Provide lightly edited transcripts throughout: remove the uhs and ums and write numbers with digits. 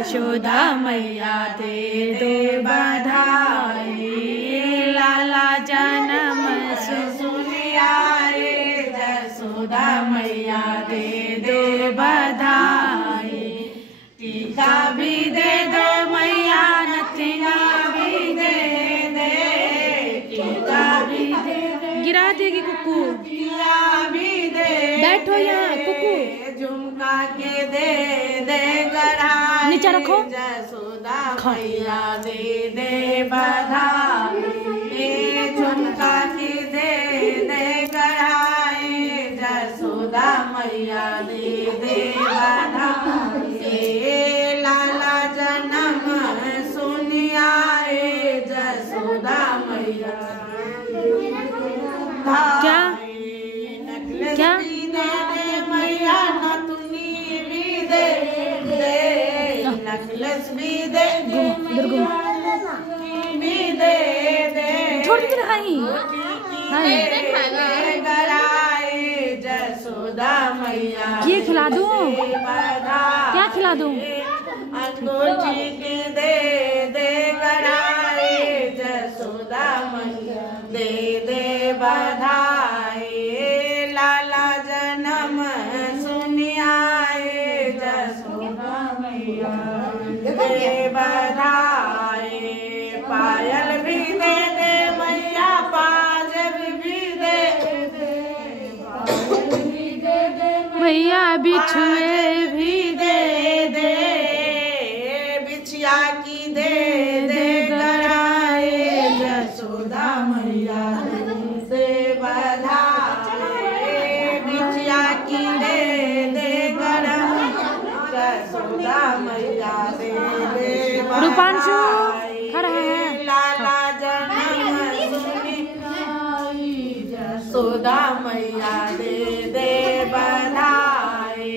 जशोदा मैया दे दे बधाई, लाला जन्म सुनिया रे जशोदा मैया दे दे बधाई। टीका भी दे दो मैया, नथिया भी दे दे, टीका भी दे दे। गिरा देगी कुकू, टिया भी दे, बैठो यहाँ कुकू, झुमका के दे दे गढ़ा, नीचे रखो। जशोदा मैया दे दे बधाई, झुमका के दे दे गढ़ाई, जशोदा मैया दे दे बधाई। लाला जन्म सुनिया रे जशोदा मैया। क्या क्या मैया नतुनी भी दे दे, नकलस भी दे दे, भी दे दे, छोड़ दे रही गराए जशोदा मैया। ये खिला दूं, क्या खिला दूं? अंगूठी के दे दे गराए जशोदा मैया दे दे बधाई, लाला जन्म सुनिया रे जशोदा मैया दे बधाई। पायल भी दे दे मैया, पाजब भी दे दे, मैया बिछुए भी दे दे, बिछिया की दे दे गराए जशोदा मैया दे बधाई, बिछिया की दे दे गराए जशोदा मैया दे दे बधाई। लाला जन्म सुनी जशोदा मैया दे दे बधाई,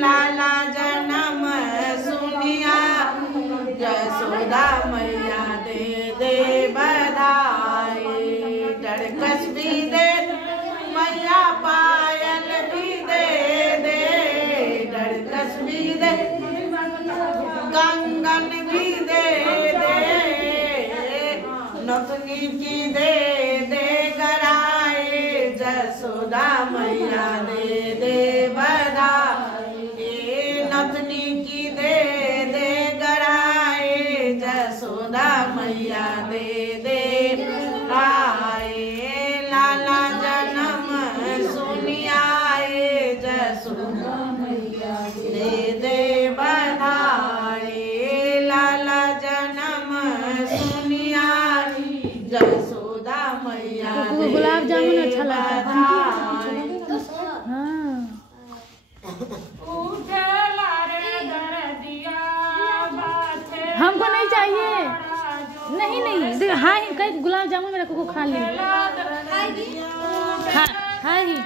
लाला जन्म सुनिया जशोदा मैया दे दे बधाई। डरकस भी दे मैया, पायल भी दे दे, डरकस भी दे, कंगन भी दे दे, नथनी की दे दे गराए जशोदा मैया दे दे बधाई, नथनी की दे दे गराए जशोदा मैया दे दे आए। लाला जन्म सुनिया रे जशोदा मैया दे दे बधाई, लाला जन्म सुनिया जशोदा मैया। गुलाब जामुन अच्छा लगता है। हमको नहीं चाहिए, नहीं नहीं, हाँ ही कई गुलाब जामुन मेरे को खा ली, हाँ ही